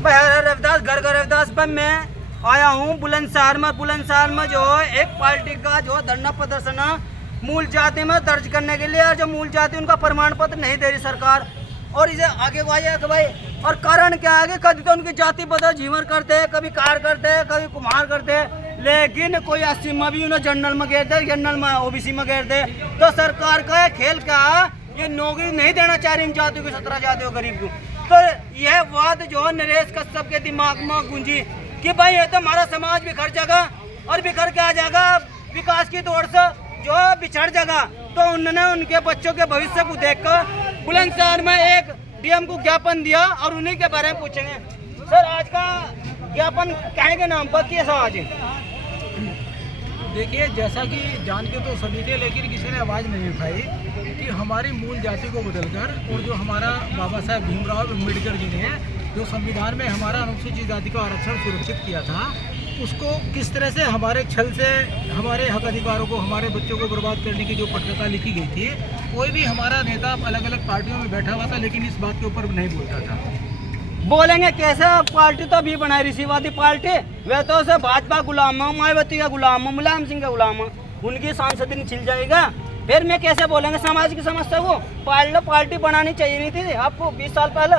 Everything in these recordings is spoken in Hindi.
भाई रविदास घर घर रविदास पर मैं आया हूँ बुलंदशहर में जो एक पार्टी का जो धरना प्रदर्शन मूल जाति में दर्ज करने के लिए, और जो मूल जाति उनका प्रमाण पत्र नहीं दे रही सरकार, और इसे आगे भाई और कारण क्या है कि कभी तो उनकी जाति बदल झीवर करते हैं, कभी कार करते हैं, कभी कुम्हार करते हैं, लेकिन कोई 80 में भी उन्हें जनरल में घेर दे, जनरल में ओबीसी में घेर दे। तो सरकार का खेल क्या है, ये नौकरी नहीं देना चाह रही इन जातियों को, 17 जातियों गरीब को। तो यह बात जो नरेश कश्यप के दिमाग में गूंजी कि भाई ये तो हमारा समाज बिखर जाएगा, और बिखर के आ जाएगा विकास की दौड़ से जो बिछड़ जाएगा। तो उन्होंने उनके बच्चों के भविष्य को देखकर बुलंदशहर में एक डीएम को ज्ञापन दिया, और उन्हीं के बारे में पूछेंगे। सर, आज का ज्ञापन कहे के नाम पर कैसा आज? देखिए, जैसा कि जान के तो सभी थे, लेकिन किसी ने आवाज़ नहीं उठाई कि हमारी मूल जाति को बदलकर, और जो हमारा बाबा साहब भीमराव अम्बेडकर जी ने जो संविधान में हमारा अनुसूचित जाति का आरक्षण सुरक्षित किया था, उसको किस तरह से हमारे छल से हमारे हक अधिकारों को, हमारे बच्चों को बर्बाद करने की जो पत्रता लिखी गई थी, कोई भी हमारा नेता अलग अलग पार्टियों में बैठा हुआ था, लेकिन इस बात के ऊपर नहीं बोलता था। बोलेंगे कैसे? पार्टी तो अभी बनाई ऋषिवादी पार्टी, वे तो से भाजपा गुलाम है, मायावती का गुलाम है, मुलायम सिंह का गुलाम है, उनकी सांसद नहीं छिल जाएगा। फिर मैं कैसे बोलेंगे समाज की समस्या को? पार्टी बनानी चाहिए नहीं थी आपको 20 साल पहले?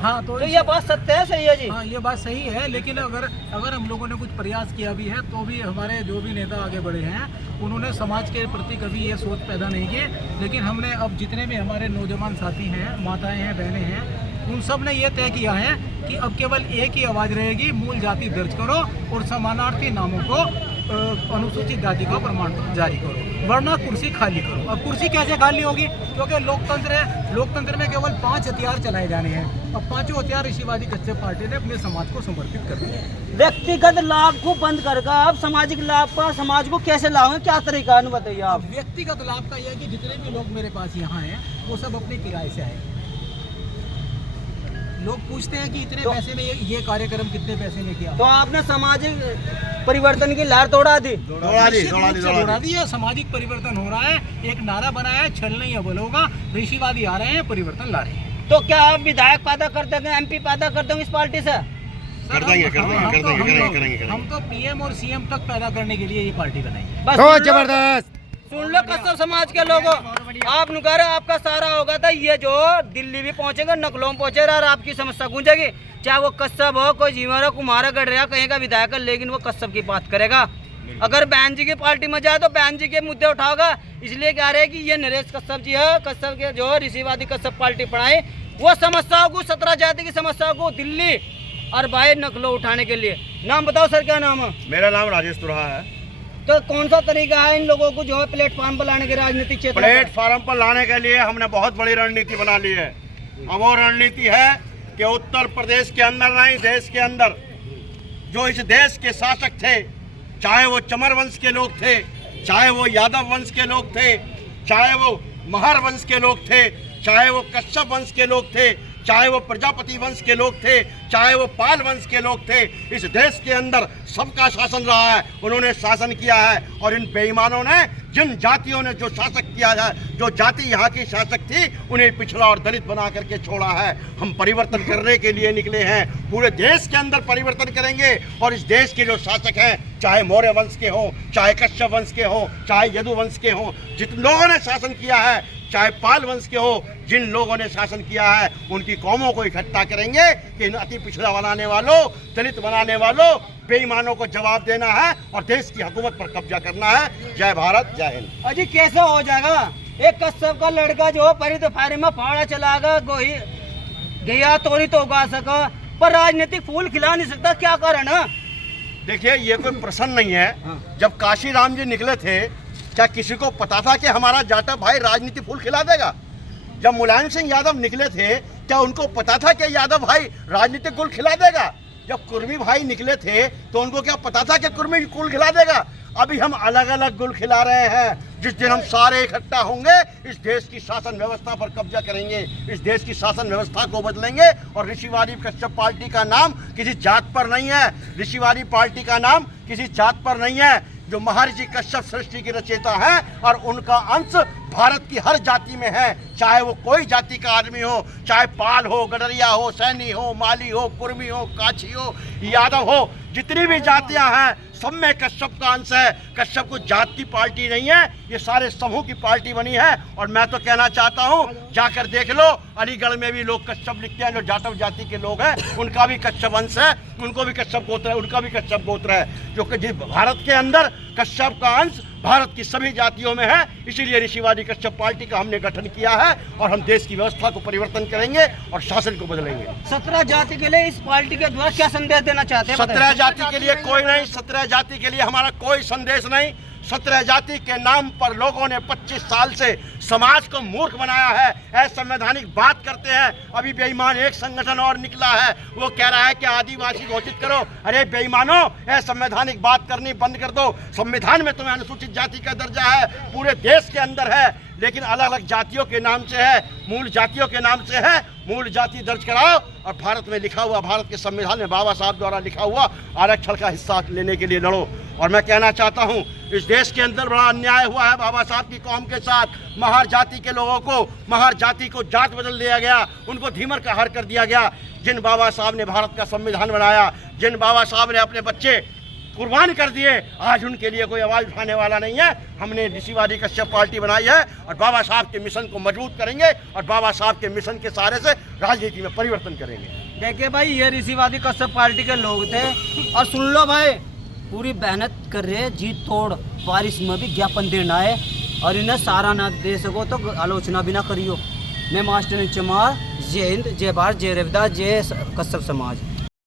हाँ, तो ये बात सत्य है, सही है जी? हाँ, ये बात सही है, लेकिन अगर हम लोगों ने कुछ प्रयास किया भी है, तो भी हमारे जो भी नेता आगे बढ़े हैं, उन्होंने समाज के प्रति कभी ये सोच पैदा नहीं की। लेकिन हमने अब जितने भी हमारे नौजवान साथी हैं, माताएं हैं, बहनें हैं, उन सब ने ये तय किया है कि अब केवल एक ही आवाज़ रहेगी, मूल जाति दर्ज करो और समानार्थी नामों को अनुसूचित जाति का प्रमाण पत्र जारी करो, वरना कुर्सी खाली करो। अब कुर्सी कैसे खाली होगी? क्योंकि लोकतंत्र है, लोकतंत्र में केवल 5 हथियार चलाए जाने हैं। अब 5 हथियार ऋषिवादी कश्यप पार्टी ने अपने समाज को समर्पित कर दिए। व्यक्तिगत लाभ को बंद करके अब सामाजिक लाभ का समाज को कैसे लाओगे, क्या तरीका है बताइए आप? व्यक्तिगत लाभ का यह है कि जितने भी लोग मेरे पास यहाँ हैं, वो सब अपने किराए से आए। लोग पूछते हैं कि इतने पैसे में ये कार्यक्रम कितने पैसे में किया, तो आपने सामाजिक परिवर्तन की लहर दौड़ा दी है। सामाजिक परिवर्तन हो रहा है, एक नारा बनाया है, छल नहीं अबल होगा, ऋषिवादी आ रहे हैं, परिवर्तन ला रहे हैं। तो क्या आप विधायक पैदा कर देंगे, एमपी पैदा कर देंगे इस पार्टी से? हम तो पीएम और सीएम तक पैदा करने के लिए ये पार्टी बनाई। बस जबरदस्त सुन लो कश्यप समाज के लोगों, आप नुकारे आपका सारा होगा था, ये जो दिल्ली भी पहुंचेगा, नकलों में पहुंचेगा, और आपकी समस्या गूंजेगी। चाहे वो कश्यप हो, कोई जीवन हो, कुमारा गढ़ रहा कहीं का विधायक, लेकिन वो कश्यप की बात करेगा। अगर बहन जी की पार्टी में जाए तो बहन जी के मुद्दे उठाओगा। इसलिए कह रहे हैं कि ये नरेश कश्यप जी है, कश्यप के जो ऋषिवादी कश्यप पार्टी पढ़ाए, वो समस्याओं को, 17 जाति की समस्याओं को दिल्ली और बाहर नकलों उठाने के लिए। नाम बताओ सर, क्या नाम है? मेरा नाम राजेश तुरहा है। तो कौन सा तरीका है इन लोगों को जो है प्लेटफॉर्म पर लाने के राजनीतिक क्षेत्र? प्लेटफॉर्म पर लाने के लिए हमने बहुत बड़ी रणनीति बना ली है। अब वो रणनीति है कि उत्तर प्रदेश के अंदर नहीं, देश के अंदर जो इस देश के शासक थे, चाहे वो चमर वंश के लोग थे, चाहे वो यादव वंश के लोग थे, चाहे वो महर वंश के लोग थे, चाहे वो कश्यप वंश के लोग थे, चाहे वो प्रजापति वंश के लोग थे, चाहे वो पाल वंश के लोग थे, इस देश के अंदर सबका शासन रहा है, उन्होंने शासन किया है। और इन बेईमानों ने, जिन जातियों ने जो शासक किया है, जो जाति यहाँ की शासक थी, उन्हें पिछड़ा और दलित बना करके छोड़ा है। हम परिवर्तन करने के लिए निकले हैं, पूरे देश के अंदर परिवर्तन करेंगे। और इस देश के जो शासक हैं, चाहे मौर्य वंश के हों, चाहे कश्यप वंश के हों, चाहे यदु वंश के हों, जिन लोगों ने शासन किया है, चाहे पाल वंश के हो, जिन लोगों ने शासन किया है, उनकी कौमों को इकट्ठा करेंगे कि इन अति पिछड़ा बनाने वालों, दलित बनाने वालों, बेईमानों को जवाब देना है और देश की हुकूमत पर कब्जा करना है। जय भारत, जय हिंद। अजी कैसे हो जाएगा? एक कश्यप का लड़का जो परी दोपहर में फावड़ा चलागा, गोही गया तोरी तो उगा सका, पर राजनीतिक फूल खिला नहीं सकता, क्या कारण है? देखिए, ये कोई प्रश्न नहीं है। जब काशी राम जी निकले थे, क्या किसी को पता था कि हमारा जाटा भाई राजनीति फूल खिला देगा? जब मुलायम सिंह यादव निकले थे, क्या उनको पता था कि यादव भाई राजनीतिक फूल खिला देगा? जब कुर्मी भाई निकले थे, तो उनको क्या पता था कि कुर्मी फूल खिला देगा? अभी हम अलग अलग गुल खिला रहे हैं। जिस दिन हम सारे इकट्ठा होंगे, इस देश की शासन व्यवस्था पर कब्जा करेंगे, इस देश की शासन व्यवस्था को बदलेंगे। और ऋषिवादी कश्यप पार्टी का नाम किसी जात पर नहीं है, ऋषिवादी पार्टी का नाम किसी जात पर नहीं है। जो महर्षि कश्यप सृष्टि की रचयिता हैं और उनका अंश भारत की हर जाति में है, चाहे वो कोई जाति का आदमी हो, चाहे पाल हो, गडरिया हो, सैनी हो, माली हो, कुर्मी हो, काछी हो, यादव हो, जितनी भी जातियां हैं सब में कश्यप का अंश है। कश्यप को जात की पार्टी नहीं है, ये सारे समूह की पार्टी बनी है। और मैं तो कहना चाहता हूँ, जाकर देख लो, अलीगढ़ में भी लोग कश्यप लिखते हैं, जो जाटव जाति के लोग हैं उनका भी कश्यप अंश है, उनको भी कश्यप गोत्र है, उनका भी कश्यप गोत्र है। जो कि भारत के अंदर कश्यप का अंश भारत की सभी जातियों में है, इसीलिए ऋषिवादी कश्यप पार्टी का हमने गठन किया है और हम देश की व्यवस्था को परिवर्तन करेंगे और शासन को बदलेंगे। 17 जाति के लिए इस पार्टी के द्वारा क्या संदेश देना चाहते हैं? 17 जाति के लिए कोई नहीं, 17 जाति के लिए हमारा कोई संदेश नहीं। 17 जाति के नाम पर लोगों ने 25 साल से समाज को मूर्ख बनाया है, असंवैधानिक बात करते हैं। अभी बेईमान एक संगठन और निकला है, वो कह रहा है कि आदिवासी घोषित करो। अरे बेईमानों, असंवैधानिक बात करनी बंद कर दो। संविधान में तुम्हें अनुसूचित जाति का दर्जा है, पूरे देश के अंदर है, लेकिन अलग अलग जातियों के नाम से है, मूल जातियों के नाम से है। मूल जाति दर्ज कराओ और भारत में लिखा हुआ, भारत के संविधान में बाबा साहब द्वारा लिखा हुआ आरक्षण का हिस्सा लेने के लिए लड़ो। और मैं कहना चाहता हूं, इस देश के अंदर बड़ा अन्याय हुआ है बाबा साहब की कौम के साथ। महार जाति के लोगों को, महार जाति को जात बदल दिया गया, उनको धीमर का हर कर दिया गया। जिन बाबा साहब ने भारत का संविधान बनाया, जिन बाबा साहब ने अपने बच्चे कुर्बान कर दिए, आज उनके लिए कोई आवाज उठाने वाला नहीं है। हमने ऋषिवादी कश्यप पार्टी बनाई है और बाबा साहब के मिशन को मजबूत करेंगे और बाबा साहब के मिशन के सहारे से राजनीति में परिवर्तन करेंगे। देखिए भाई, ये ऋषिवादी कश्यप पार्टी के लोग थे और सुन लो भाई, पूरी मेहनत कर रहे, जी तोड़ बारिश में भी ज्ञापन देना है और इन्हें सारा ना दे सको तो आलोचना भी ना करियो। मैं मास्टर चमार, जय हिंद, जय भारत, जय रविदास, जय कश्यप समाज।